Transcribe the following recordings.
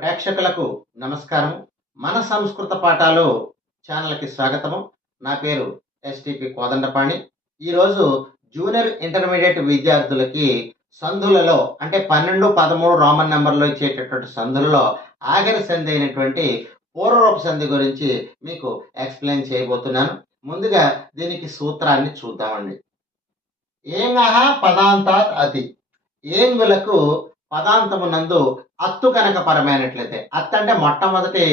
ప్రేక్షకులకు నమస్కారం. మన సంస్కృత పాఠాలు ఛానల్‌కి స్వాగతము. నా పేరు ఎస్‌టిపి కోదండపాణి. ఈరోజు జూనియర్ ఇంటర్మీడియేట్ విద్యార్థులకి సందులలో అంటే 12, 13 రోమన్ నంబర్‌లో ఇచ్చేటటువంటి సందులలో ఆఖరి సంధి అయినటువంటి పూర్వరూప సంధి గురించి మీకు ఎక్స్‌ప్లెయిన్ చేయబోతున్నాను. ముందుగా దీనికి సూత్రాన్ని చూద్దామండి. ఏంగః పదాంతాత్ అతి. ఏంగులకు పదాంతమునందు అత్తు కనుక పరమైనట్లయితే, అత్ అంటే మొట్టమొదటి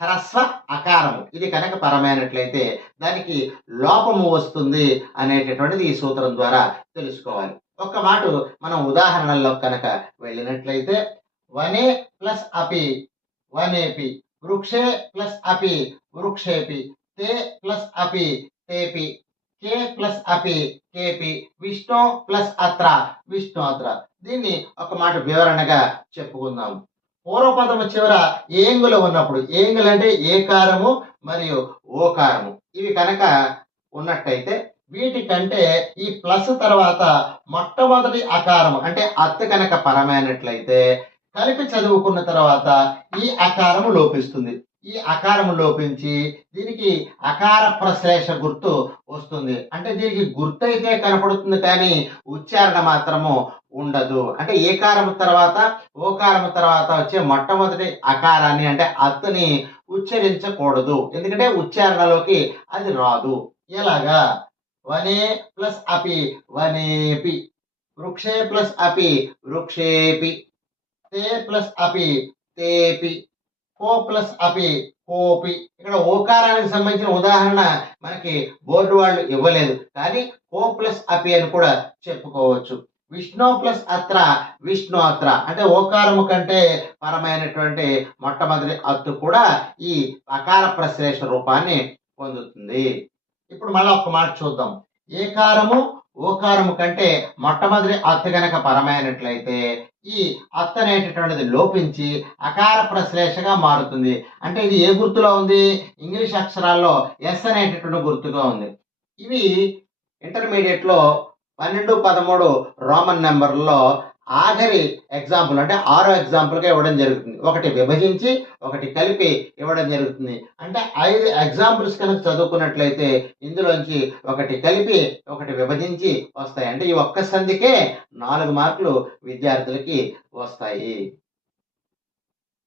హ్రస్వ అకారము. ఇది కనుక పరమైనట్లయితే దానికి లోపము వస్తుంది అనేటటువంటిది ఈ సూత్రం ద్వారా తెలుసుకోవాలి. ఒక్క మాట మనం ఉదాహరణల్లో కనుక వెళ్ళినట్లయితే వనే ప్లస్ అపి వనేపి, వృక్షే ప్లస్ అపి వృక్షేపి, తే ప్లస్ అపి తేపి, కే ప్లస్ అపి కేపి, విష్ణు ప్లస్ అత్ర విష్ణుఅత్ర. దీన్ని ఒక మాట వివరణగా చెప్పుకుందాం. పూర్వపదము చివర ఏంగులు ఉన్నప్పుడు, ఏంగులు అంటే ఏకారము మరియు ఓకారము ఇవి కనుక ఉన్నట్టయితే వీటికంటే ఈ ప్లస్ తర్వాత మొట్టమొదటి అకారము అంటే అత్తు కనుక పరమైనట్లయితే కలిపి చదువుకున్న తర్వాత ఈ అకారము లోపిస్తుంది. ఈ అకారము లోపించి దీనికి అకార ప్రశ్లేష గుర్తు వస్తుంది. అంటే దీనికి గుర్తు అయితే కనపడుతుంది కానీ ఉచ్చారణ మాత్రము ఉండదు. అంటే ఏకారము తర్వాత ఓకారము తర్వాత వచ్చే మొట్టమొదటి అకారాన్ని అంటే అత్తుని ఉచ్చరించకూడదు. ఎందుకంటే ఉచ్చారణలోకి అది రాదు. ఎలాగా? వనే ప్లస్ అపి వనేపి, వృక్షే ప్లస్ అపి వృక్షేపి, తే ప్లస్ అపి తేపి, కో ప్లస్ అపి కోపి. ఇక్కడ ఓకారానికి సంబంధించిన ఉదాహరణ మనకి బోర్డు వాళ్ళు ఇవ్వలేదు, కానీ కో ప్లస్ అపి అని కూడా చెప్పుకోవచ్చు. విష్ణు ప్లస్ అత్ర విష్ణు అత్ర అంటే ఓకారము కంటే పరమైనటువంటి మొట్టమొదటి అత్తు కూడా ఈ అకార ప్రశ్లేష రూపాన్ని పొందుతుంది. ఇప్పుడు మళ్ళీ ఒక మాట చూద్దాం. ఏకారము ఓకారము కంటే మొట్టమొదటి అత్తు గనక పరమైనట్లయితే ఈ అత్త అనేటటువంటిది లోపించి అకార ప్రశ్లేషగా మారుతుంది. అంటే ఇది ఏ గుర్తులో ఉంది? ఇంగ్లీష్ అక్షరాల్లో ఎస్ అనేటటువంటి గుర్తుగా ఉంది. ఇవి ఇంటర్మీడియట్ లో 12, 13 రోమన్ నెంబర్లో ఆఖరి ఎగ్జాంపుల్ అంటే 6వ ఎగ్జాంపుల్గా ఇవ్వడం జరుగుతుంది. ఒకటి విభజించి ఒకటి కలిపి ఇవ్వడం జరుగుతుంది. అంటే 5 ఎగ్జాంపుల్స్ కనుక చదువుకున్నట్లయితే ఇందులోంచి ఒకటి కలిపి ఒకటి విభజించి వస్తాయి. అంటే ఈ ఒక్క సంధికే 4 మార్కులు విద్యార్థులకి వస్తాయి.